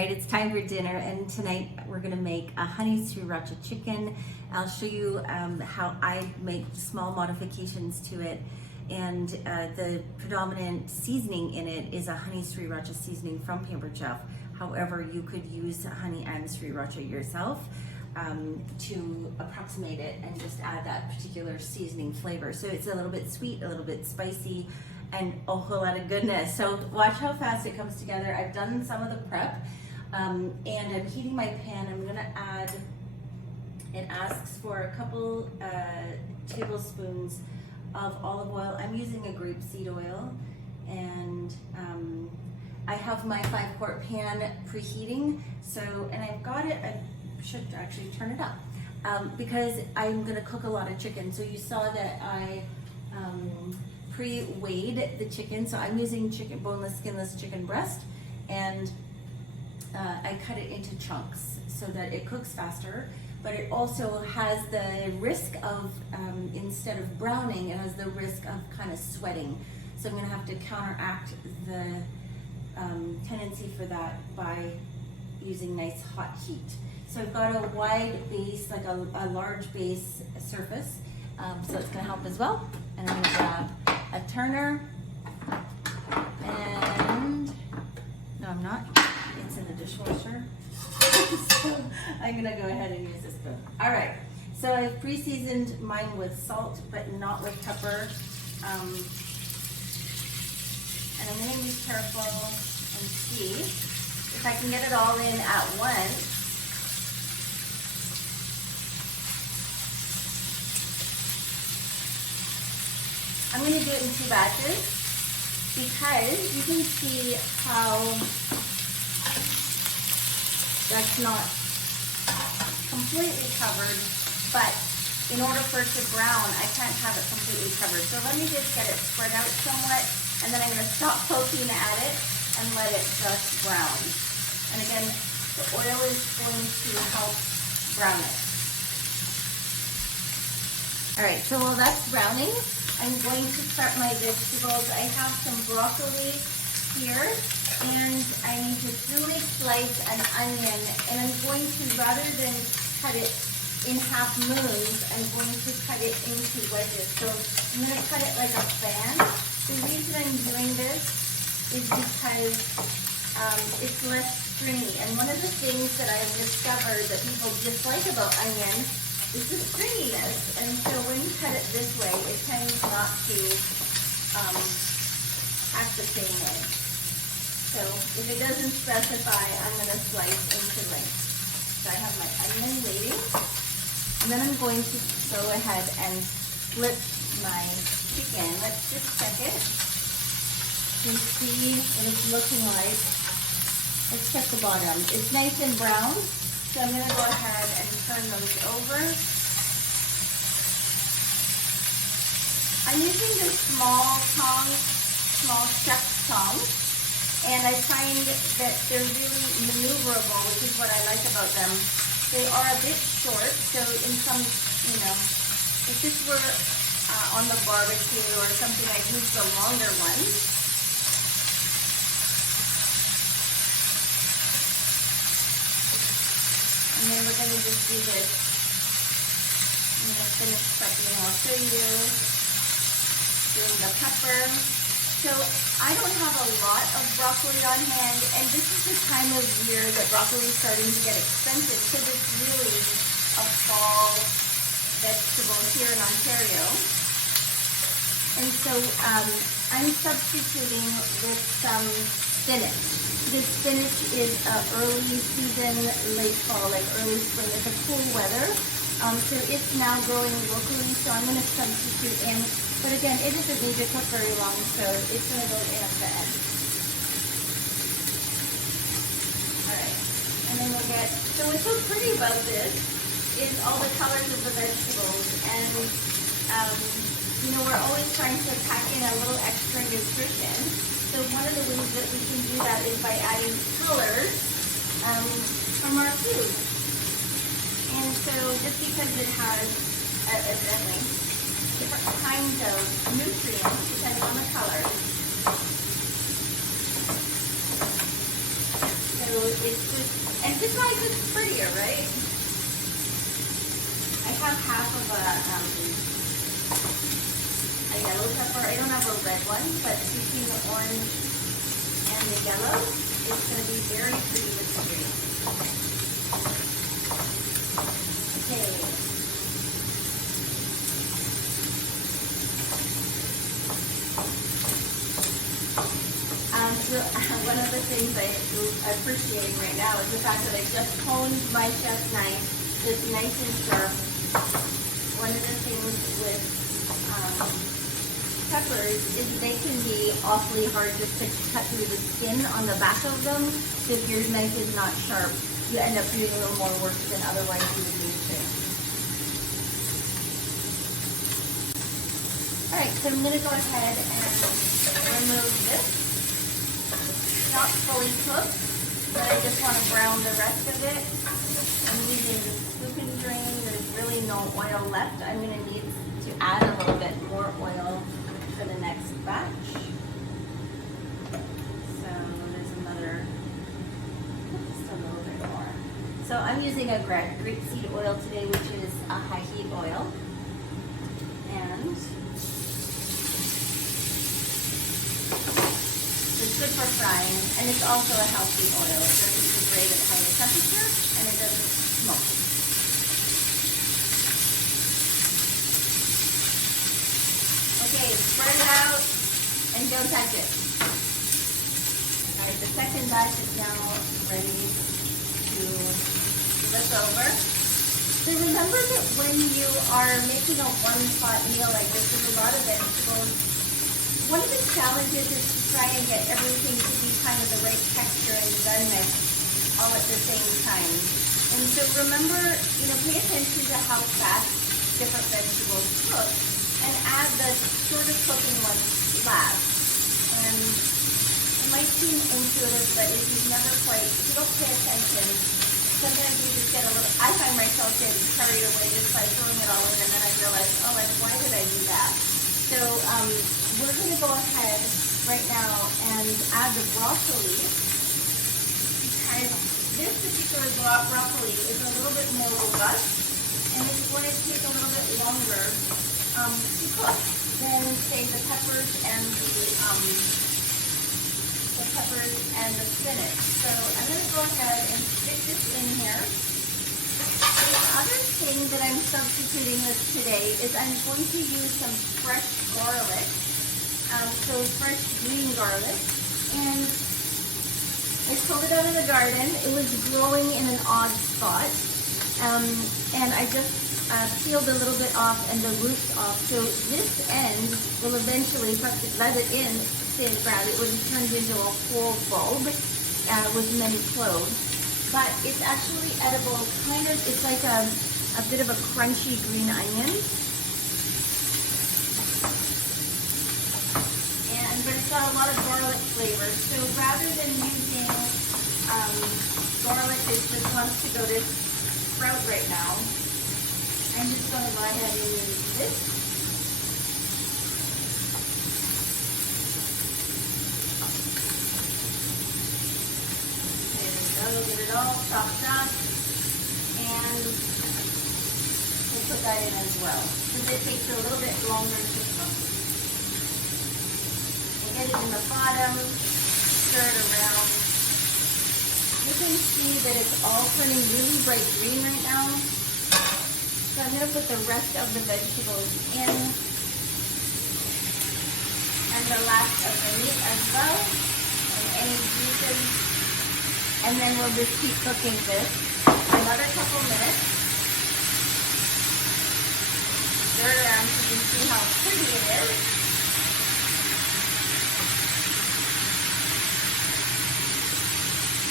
Right, it's time for dinner, and tonight we're gonna make a honey sriracha chicken. I'll show you how I make small modifications to it, and the predominant seasoning in it is a honey sriracha seasoning from Pampered Chef. However, you could use honey and sriracha yourself to approximate it and just add that particular seasoning flavor. So it's a little bit sweet, a little bit spicy, and a whole lot of goodness. So watch how fast it comes together. I've done some of the prep. And I'm heating my pan. I'm gonna add, it asks for a couple tablespoons of olive oil. I'm using a grapeseed oil, and I have my 5-quart pan preheating. So, and I've got it, I should actually turn it up because I'm gonna cook a lot of chicken. So you saw that I pre-weighed the chicken. So I'm using boneless, skinless chicken breast, and I cut it into chunks so that it cooks faster, but it also has the risk of, instead of browning, it has the risk of kind of sweating. So I'm gonna have to counteract the tendency for that by using nice hot heat. So I've got a wide base, like a large base surface, so it's gonna help as well. And I'm gonna grab a turner, and, no I'm not. It's in the dishwasher. So I'm gonna go ahead and use this spoon. All right, so I've pre-seasoned mine with salt, but not with pepper. And I'm gonna be careful and see if I can get it all in at once. I'm gonna do it in 2 batches because you can see how that's not completely covered, but in order for it to brown, I can't have it completely covered. So let me just get it spread out somewhat, and then I'm gonna stop poking at it and let it just brown. And again, the oil is going to help brown it. All right, so while that's browning, I'm going to prep my vegetables. I have some broccoli here, and I need to thinly slice an onion, and I'm going to, rather than cut it in half moons, I'm going to cut it into wedges. So I'm going to cut it like a fan. The reason I'm doing this is because it's less stringy, and one of the things that I've discovered that people dislike about onion is the stringiness, and so when you cut it this way, it tends not to act the same way. So if it doesn't specify, I'm going to slice into lengths. So I have my onion waiting, and then I'm going to go ahead and flip my chicken. Let's just check it and see what it's looking like. Let's check the bottom. It's nice and brown, so I'm going to go ahead and turn those over. I'm using the small tongs, small chef tongs. And I find that they're really maneuverable, which is what I like about them. They are a bit short, so in some, if this were on the barbecue or something, I'd use the longer ones. And then we're going to just do this. I'm going to finish prepping. I'll show you doing the pepper. So I don't have a lot of broccoli on hand, and this is the time of year that broccoli is starting to get expensive, because it's really a fall vegetable here in Ontario. And so I'm substituting with some spinach. This spinach is early season, late fall, like early spring. It's a cool weather. So it's now growing locally, so I'm going to substitute in. But again, it doesn't need to cook very long, so it's going to go in at the end. All right, and then we'll get, so what's so pretty about this is all the colors of the vegetables. And, we're always trying to pack in a little extra nutrition. So one of the ways that we can do that is by adding colors from our food. And so just because it has, evidently, different kinds of nutrients depending on the color. So it's just, and besides it's prettier, right? I have half of a yellow pepper. I don't have a red one, but between the orange and the yellow, it's going to be very pretty with the green. Okay. So one of the things I'm appreciating right now is the fact that I just honed my chef's knife. It's nice and sharp. One of the things with peppers is they can be awfully hard just to cut through the skin on the back of them. So if your knife is not sharp, you end up doing a little more work than otherwise you would need to. Alright, so I'm going to go ahead and remove this. Not fully cooked, but I just want to brown the rest of it. I'm using the scooping drain. There's really no oil left. I'm going to need to add a little bit more oil for the next batch. So there's another, just a little bit more. So I'm using a grapeseed oil today, which is a high heat oil. And it's good for frying, and it's also a healthy oil. It doesn't degrade at higher temperature, and it doesn't smoke. Okay, spread it out, and don't touch it. Alright, the second batch is now ready to flip over. So remember that when you are making a one-pot meal like this with a lot of vegetables, one of the challenges is to try and get everything to be kind of the right texture and doneness all at the same time. And so remember, pay attention to how fast different vegetables cook and add the shortest cooking ones last. And it might seem intuitive, but if you don't pay attention, sometimes you just get a little, I find myself getting carried away just by throwing it all in, and then I realize, oh, why did I do that? So we're going to go ahead right now and add the broccoli, because this particular broccoli is a little bit more robust, and it's going to take a little bit longer to cook than, say, the peppers and the spinach. So I'm going to go ahead and stick this in here. The other thing that I'm substituting this today is I'm going to use some fresh garlic, so fresh green garlic, and I pulled it out of the garden. It was growing in an odd spot, and I just peeled a little bit off and the roots off. So this end will eventually, if I let it in, stay in the ground, it would have turned into a whole bulb with many cloves. But it's actually edible, it's like a bit of a crunchy green onion. But it's got a lot of garlic flavor. So rather than using garlic that just wants to go to sprout right now, I'm just going to go ahead and use this. Get it all chopped up, and we'll put that in as well, because it takes a little bit longer to cook. And get it in the bottom, stir it around. You can see that it's all turning really bright green right now. So I'm going to put the rest of the vegetables in, and the last of the meat as well, and any juices. And then we'll just keep cooking this for another couple minutes. Stir it around so you can see how pretty it is.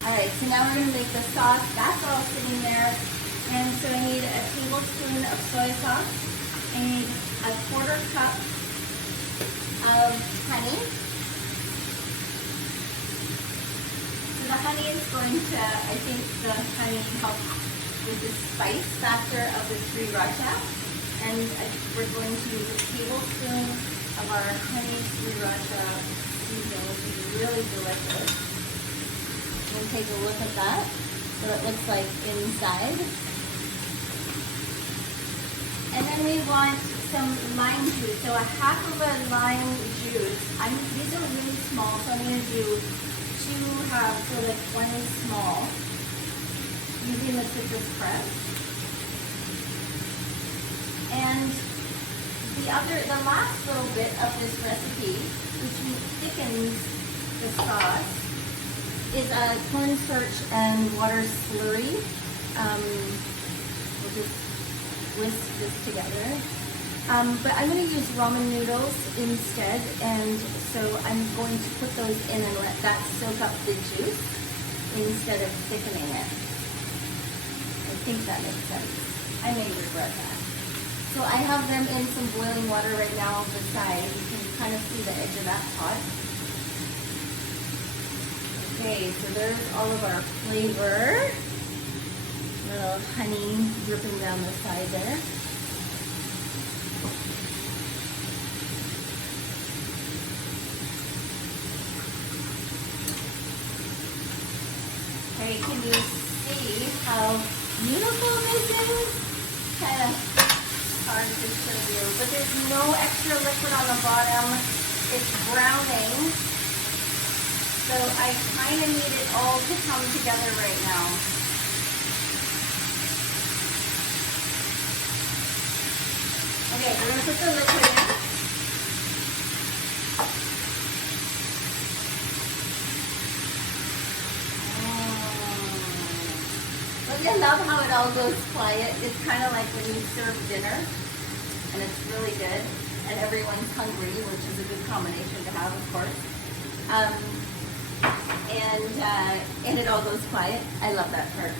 Alright, so now we're going to make the sauce. That's all sitting there. And so I need a tablespoon of soy sauce. I need a 1/4 cup of honey. The honey is going to, I think the honey helps with the spice factor of the Sriracha. And we're going to use a tablespoon of our honey Sriracha seasoning, which is really delicious. can take a look at that. So it looks like inside. And then we want some lime juice. So a half of a lime juice. These are really small, so I'm going to do 2 halves, so that one is small, using the citrus press. And the last little bit of this recipe, which thickens the sauce, is a cornstarch and water slurry. We'll just whisk this together. But I'm going to use ramen noodles instead, and so I'm going to put those in and let that soak up the juice instead of thickening it. I think that makes sense. I may regret that. So I have them in some boiling water right now on the side. You can kind of see the edge of that pot. Okay, so there's all of our flavor. Little honey dripping down the side there. Okay, can you see how beautiful this is? Kind of hard to show you, but there's no extra liquid on the bottom. It's browning. So I kind of need it all to come together right now. Okay, we're going to put the liquid in. I love how it all goes quiet. It's kind of like when you serve dinner, and it's really good, and everyone's hungry, which is a good combination to have, of course. And it all goes quiet. I love that part.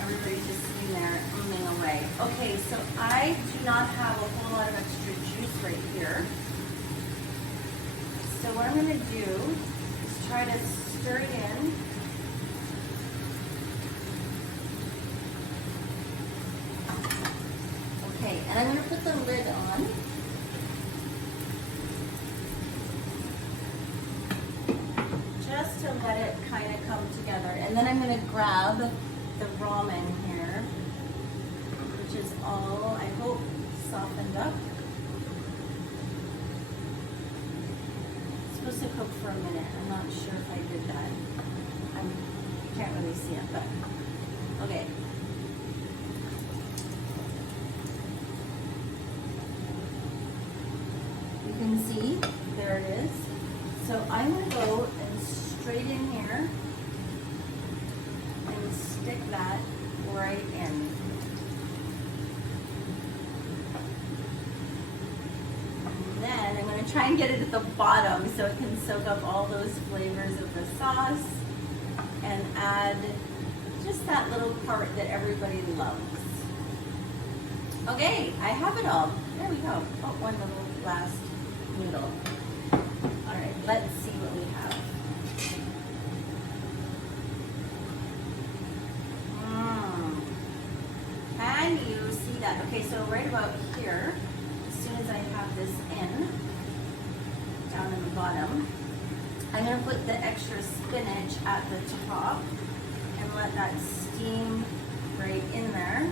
Everybody's just sitting there umming away. Okay, so I do not have a whole lot of extra juice right here. So what I'm going to do is try to stir it in. Okay, and I'm going to put the lid on. Just to let it kind of come together. And then I'm going to grab the ramen here, which is all, I hope, softened up. It's supposed to cook for a minute. I'm not sure if I did that. You can't really see it, but okay. You can see, there it is. So I'm going to go and straight in here and stick that right in. And then I'm going to try and get it at the bottom so it can soak up all those flavors of the sauce and add just that little part that everybody loves. Okay, I have it all. There we go. Oh, one little last noodle. All right, let's see what we have. Can you see that? Okay, so right about here, as soon as I have this in, down in the bottom, I'm going to put the extra spinach at the top and let that steam right in there.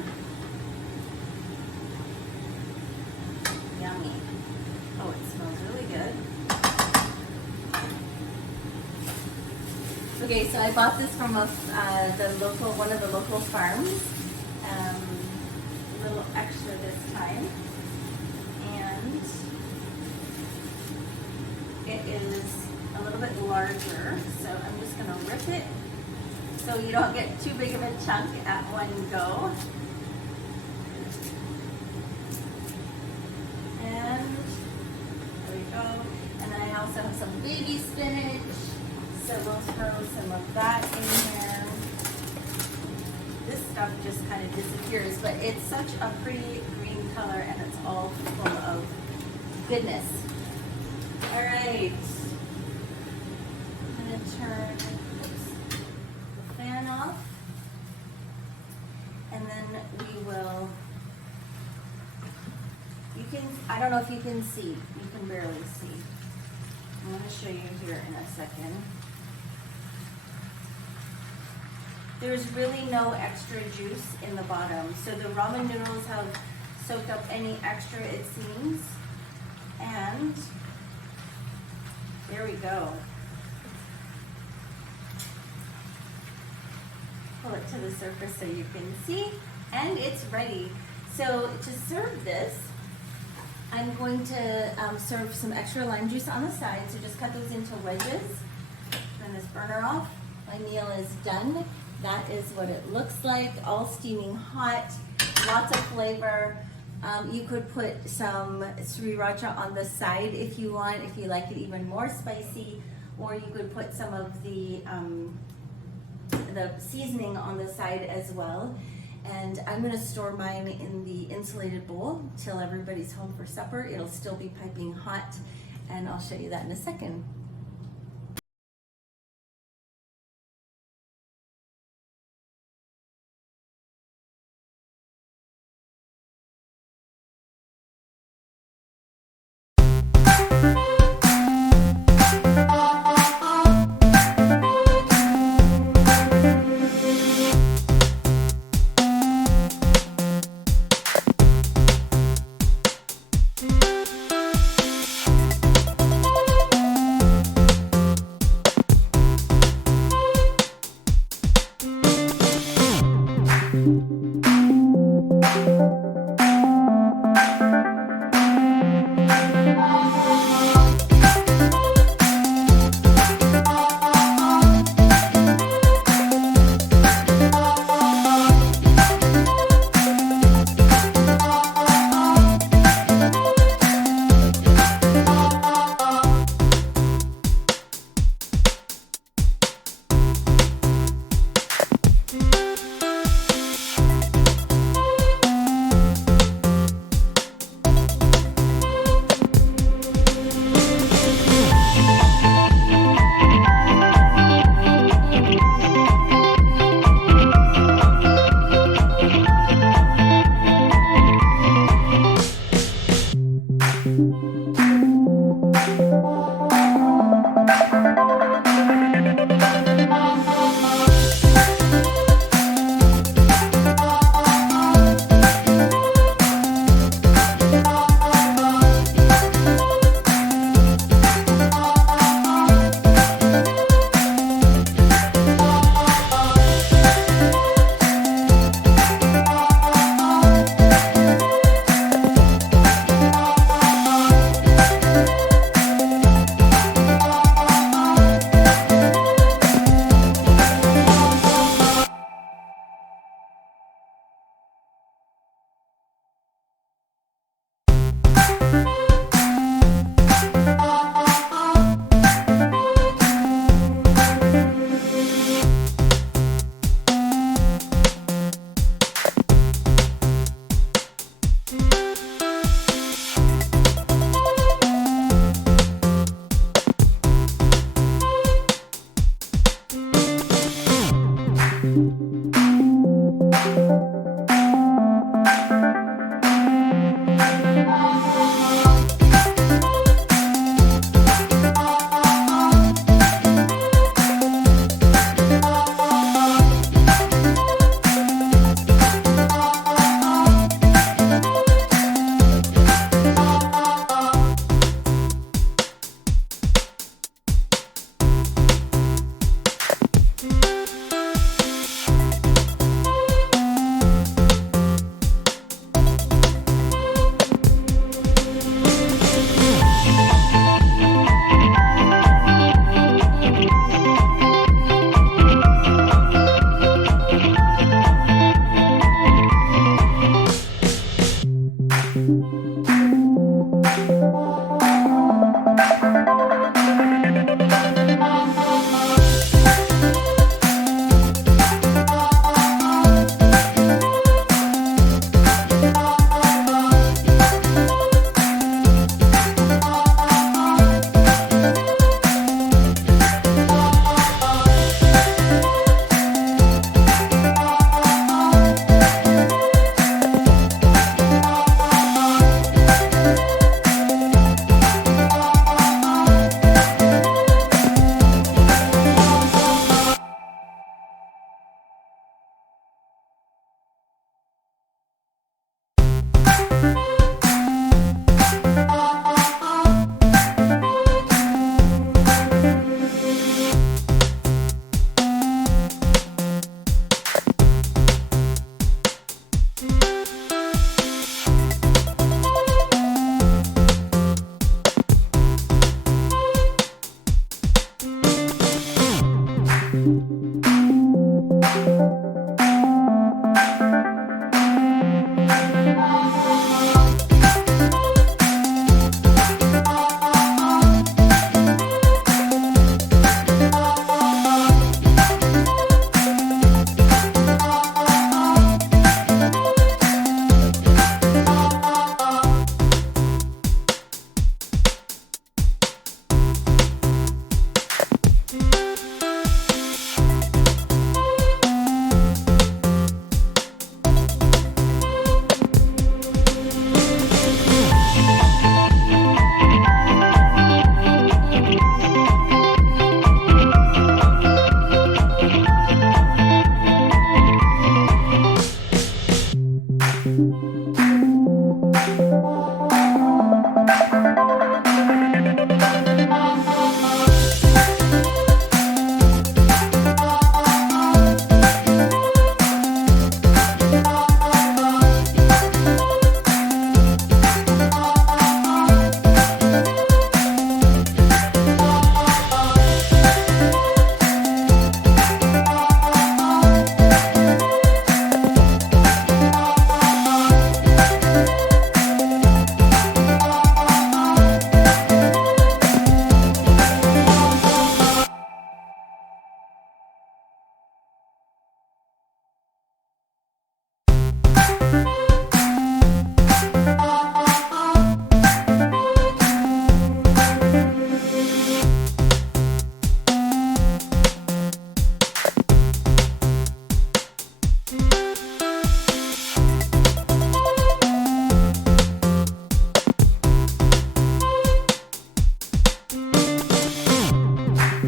Yummy. Oh, it smells really good. Okay, so I bought this from one of the local farms. A little extra this time, and it is a little bit larger. So I'm just going to rip it so you don't get too big of a chunk at one go. And there we go. And then I also have some baby spinach. So we'll throw some of that in here. This stuff just kind of disappears, but it's such a pretty green color and it's all full of goodness. All right. I'm going to turn the fan off. And then we will, I don't know if you can see, you can barely see. I'm going to show you here in a second. there's really no extra juice in the bottom. So the ramen noodles have soaked up any extra, it seems. And there we go. Pull it to the surface so you can see, and it's ready. So to serve this, I'm going to serve some extra lime juice on the side. So just cut those into wedges. Turn this burner off. My meal is done. That is what it looks like, all steaming hot, lots of flavor. You could put some Sriracha on the side if you want, if you like it even more spicy, or you could put some of the seasoning on the side as well. And I'm gonna store mine in the insulated bowl till everybody's home for supper. It'll still be piping hot, and I'll show you that in a second.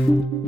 you.